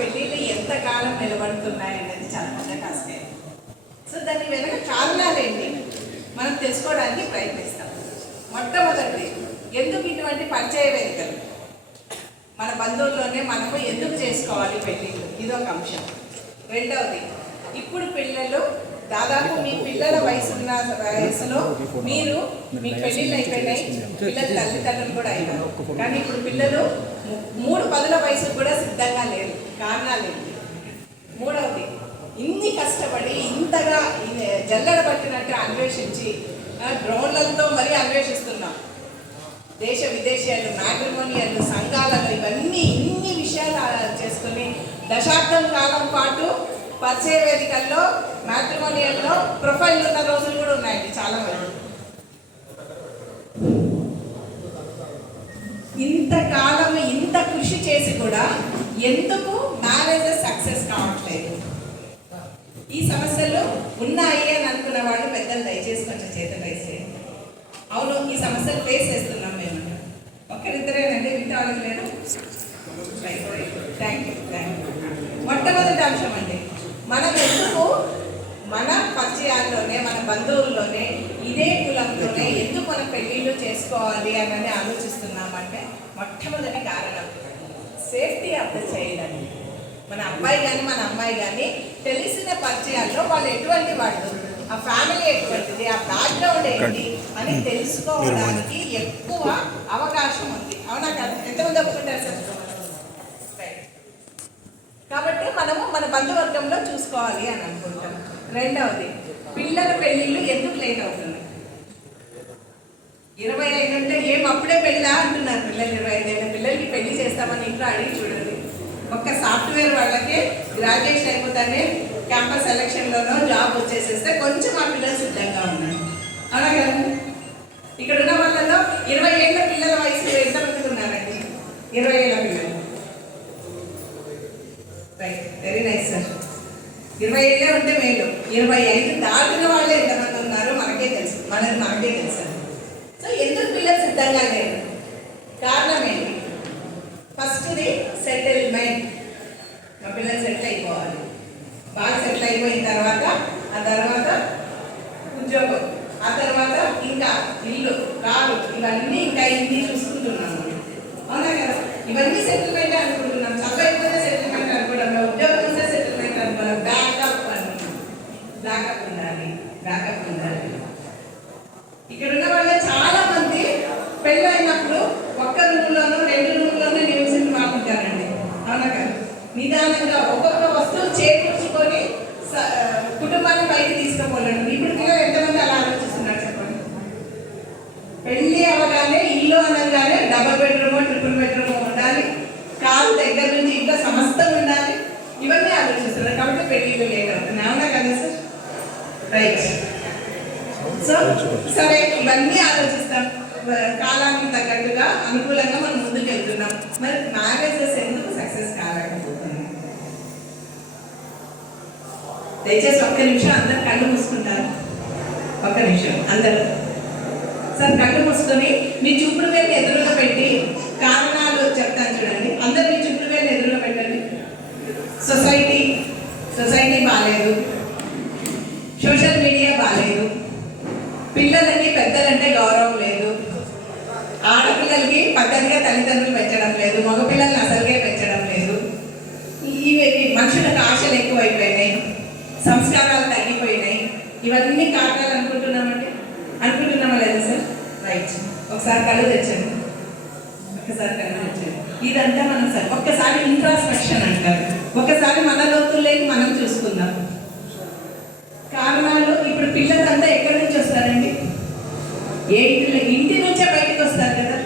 పెళ్ళిళ్ళు ఎంత కాలం నిలబడుతున్నాయి అనేది చాలా పెద్ద టాస్క్ సో దాని వెనక కారణాలు ఏంటి? మనం తెలుసుకోవడానికి ప్రయత్నిస్తాం. మొట్టమొదటి ఎందుకు ఇటువంటి పరిచయ వేదికలు? మన బంధువుల్లోనే మనము ఎందుకు చేసుకోవాలి పెళ్ళిళ్ళు? ఇది ఒక అంశం. రెండవది ఇప్పుడు పిల్లలు దాదాపు మీ పిల్లల వయసున్న వయసులో మీరు మీ పెళ్ళిళ్ళు అయిపోయినాయి. పిల్లల తల్లిదండ్రులు కూడా అయినారు. కానీ ఇప్పుడు పిల్లలు మూడు పదుల వయసు కూడా సిద్ధంగా లేరు కారణాలు మూడవది ఇన్ని కష్టపడి ఇంతగా జల్లడ పట్టినట్టు అన్వేషించి డ్రోన్లతో మరీ అన్వేషిస్తున్నాం. దేశ విదేశాలు మ్యాట్రిమోనియల్ సంఘాలలో ఇవన్నీ ఇన్ని విషయాలు చేసుకుని దశాబ్దం కాలం పాటు పరిచయ వేదికల్లో మ్యాట్రిమోనియల్లో ప్రొఫైల్ ఉన్న రోజులు కూడా ఉన్నాయండి చాలా మంది ఇంతకాలం ఇంత ఎందుకు మ్యారేజెస్ సక్సెస్ కావట్లేదు? ఈ సమస్యలు ఉన్నాయి అని అనుకున్న వాళ్ళు పెద్దలు దయచేసి కొంచెం చేత వేసేయండి అవును ఈ సమస్యలు ఫేస్ చేస్తున్నాం మేము. ఒక్కరిద్దరేనండి మిగతా లేదు థ్యాంక్ యూ థ్యాంక్ యూ మొట్టమొదటి అంశం అండి మనం ఎందుకు మన పరిచయాల్లోనే మన బంధువుల్లోనే ఇదే కులంతోనే ఎందుకు మనం పెళ్ళిళ్ళు చేసుకోవాలి అని ఆలోచిస్తున్నామంటే మొట్టమొదటి కారణం. సేఫ్టీ ఆఫ్ ద చైల్డ్ అండి మన అబ్బాయి కానీ మన అమ్మాయి కానీ తెలిసిన పరిచయాల్లో వాళ్ళు ఎటువంటి వాళ్ళు? ఆ ఫ్యామిలీ ఎటువంటిది? ఆ బ్యాక్గ్రౌండ్ ఏంటి? అని తెలుసుకోవడానికి ఎక్కువ అవకాశం ఉంది. అవునా కదా? ఎంతమంది ఒప్పుకుంటారు సార్. కాబట్టి మనము మన బంధువర్గంలో చూసుకోవాలి అని అనుకుంటాం. రెండవది పిల్లల పెళ్ళిళ్ళు ఎందుకు లేట్ అవుతున్నాయి? ఇరవై ఐదు అంటే ఏం? అప్పుడే పెళ్ళా అంటున్నారు పిల్లలు ఇరవై ఐదు అయిన పిల్లలకి పెళ్ళి ఇంట్లో అడిగి చూడండి. ఒక్క సాఫ్ట్వేర్ వాళ్ళకి గ్రాడ్యుయేషన్ అయిపోతానే క్యాంపస్ సెలక్షన్లోనో జాబ్ వచ్చేసేస్తే కొంచెం ఆ పిల్లలు సిద్ధంగా ఉన్నారు అలాగే ఇక్కడ ఉన్న వాళ్ళలో ఇరవై ఏళ్ళ పిల్లల వయసు ఎంతమంది ఉన్నారండి? ఇరవై ఏళ్ళ పిల్లలు. రైట్ వెరీ నైస్ సార్ ఇరవై ఏళ్ళే ఉంటే మేలు. ఇరవై ఐదు దాటిన వాళ్ళే ఎంతమంది ఉన్నారో మనకే తెలుసు. మనది మనకే తెలుసు. సో ఎందుకు పిల్లలు సిద్ధంగా లేరు? కారణం ఏంటి? ఫస్ట్ది సెటిల్మెంట్ మా పిల్లలు సెటిల్ అయిపోవాలి. బాగా సెటిల్ అయిపోయిన తర్వాత ఆ తర్వాత ఉద్యోగం ఆ తర్వాత ఇంకా ఇల్లు కారు ఇవన్నీ ఇంకా ఇన్ని చూసుకుంటున్నాము. అవునా కదా? ఇవన్నీ సెటిల్మెంట్ అనుకుంటున్నాం. చదువు సెటిల్మెంట్ అనుకోవడం ఉద్యోగం వస్తే సెటిల్మెంట్ అనుకోవడం బ్యాకప్ అనుకున్నాం బ్యాకప్ ఉండాలి. బ్యాకప్ ఉండాలి. ఇక్కడ ఉన్న వాళ్ళ చాలా మంది పెళ్ళైనప్పుడు ఒక్క రూమ్లోనూ నివసించి బాగుంటారండి అవునా కదా నిదానంగా ఒక్కొక్క వస్తువు చేకూర్చుకొని స- కుటుంబాన్ని పైకి తీసుకుపోలేడు. ఇప్పుడు ఎంతమంది అలా ఆలోచిస్తున్నారు చెప్పండి? పెళ్ళి అవగానే ఇల్లు అనగానే డబల్ బెడ్రూమ్ ట్రిపుల్ బెడ్రూమ్ ఉండాలి. కారు దగ్గర నుంచి ఇంట్లో సమస్తం ఉండాలి. ఇవన్నీ ఆలోచిస్తున్నారు. కాబట్టి పెళ్ళిళ్ళు లేట్ అవుతుంది అవునా కదా సార్? రైట్ సో సరే ఇవన్నీ ఆలోచిస్తాం. కాలానికి తగ్గట్టుగా అనుకూలంగా మనం ముందుకు వెళ్తున్నాం మరి మ్యారేజెస్ ఎందుకు సక్సెస్ కాలేదు? దయచేసి ఒక్క నిమిషం అందరు కళ్ళు మూసుకుంటారు? ఒక్క నిమిషం అందరు. సార్ కళ్ళు మూసుకొని మీ చూపుడు వేలు ఎదురుగా పెట్టి కారణాలు చెప్తాను చూడండి. అందరు మీ చూపుడు వేలు ఎదురుగా పెట్టండి. సొసైటీ సొసైటీ బాగాలేదు సోషల్ మీడియా బాగాలేదు పిల్లలకి పెద్దలంటే గౌరవం లేదు. ఆడపిల్లలకి పద్ధతిగా తల్లిదండ్రులు పెంచడం లేదు. మగపిల్లల్ని అసలుగా పెంచడం లేదు. ఇవి మనుషులకు ఆశలు ఎక్కువైపోయినాయి. సంస్కారాలు తగ్గిపోయినాయి. ఇవన్నీ కారణాలు అనుకుంటున్నామంటే? అనుకుంటున్నామా లేదా సార్? రైట్ ఒకసారి కళ్ళు తెచ్చండి ఒక్కసారి కళ్ళు తెచ్చండి ఇదంతా మనం సార్ ఒక్కసారి ఇంట్రాస్పెక్షన్ అంటారు. ఒకసారి మన లోతుల్లోకి మనం చూసుకుందాం. కారణాలు ఇప్పుడు పిల్లలంతా ఎక్కడి నుంచి వస్తారండి? ఏ ఇంటి ఇంటి నుంచే బయటకు వస్తారు కదా?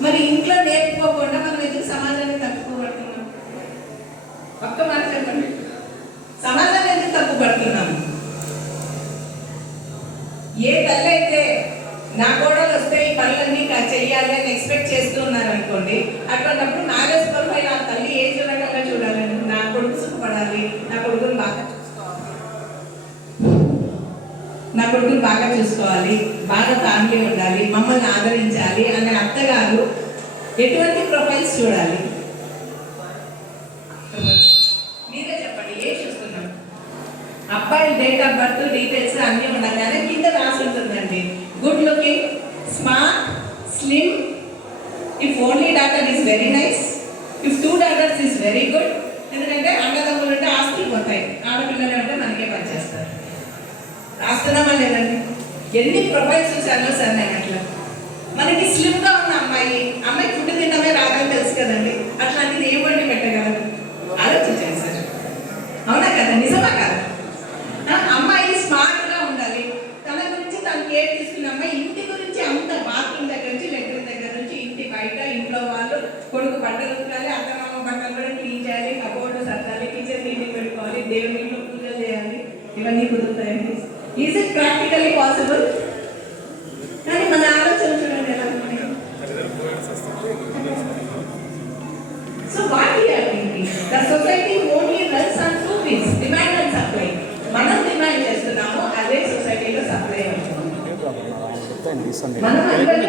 మరి ఇంట్లో నేర్చుకోకుండా మనం ఎందుకు సమాజాన్ని తప్పుకోబడుతున్నాం ఒక్క మాట చెప్పండి. పడుతున్నాను ఏ తల్లి అయితే నా కోడలు వస్తే ఈ పనులన్నీ చెయ్యాలి అని ఎక్స్పెక్ట్ చేస్తూ ఉన్నారు అనుకోండి అటువంటిప్పుడు నాగేశ్వరం ప్రొఫైల్ ఆ తల్లి ఏ చూడకుండా చూడాలని నా కొడుకు సుఖపడాలి నా కొడుకుని బాగా చూసుకోవాలి. నా కొడుకుని బాగా చూసుకోవాలి బాగా ఫ్యామిలీ ఉండాలి మమ్మల్ని ఆదరించాలి అనే అత్తగారు ఎటువంటి ప్రొఫైల్స్ చూడాలి. అబ్బాయి డేట్ ఆఫ్ బర్త్ డీటెయిల్స్ అన్నీ ఉండగానే కింద రాసి ఉంటుందండి. Good looking smart slim if only daughter is very nice if two daughters is very good ఎందుకంటే అండదమ్ములు అంటే ఆస్తులు పోతాయి. ఆడపిల్లలు అంటే మనకే పనిచేస్తారు రాస్తున్నామా లేదండి? ఎన్ని ప్రొఫైల్స్ చూశానో సార్ నేను అట్లా. మనకి స్లిమ్గా ఉన్న అమ్మాయి అమ్మాయి ఫుడ్ తిన్నమే రాదని తెలుసు కదండి. అట్లాంటిది ఏం వండి పెట్టగలం? ప్రాక్టికల్లీ పాసిబుల్ కానీ మన ఆలోచన చూడండి ఎలా ఉంది. So what you're thinking the society only runs on two things demand and supply మనం డిమాండ్ చేస్తున్నాము అదే సొసైటీలో సప్లై అవుతుంది. మనం అందరికీ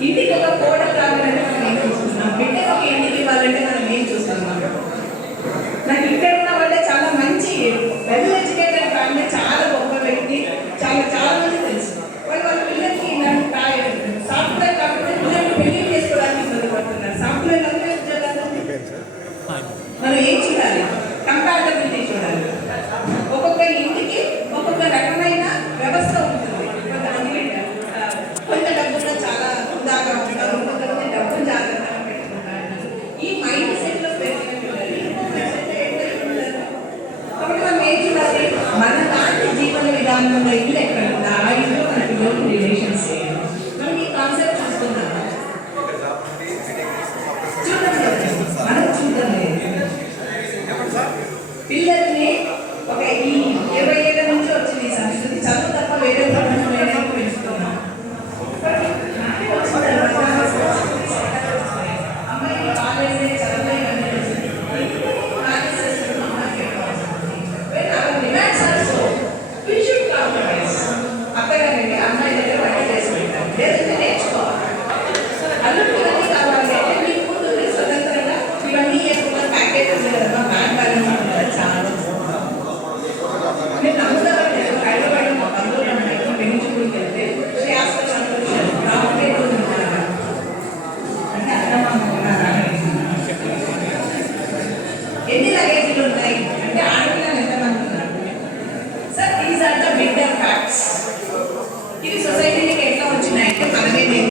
ఇంటికి ఒక కోడలు రావాలంటే మనం ఏం చూస్తున్నాం బిడ్డకు ఒక ఇంటికి ఇవ్వాలంటే మనం ఏం చూస్తున్నాం నాకు ఇక్కడ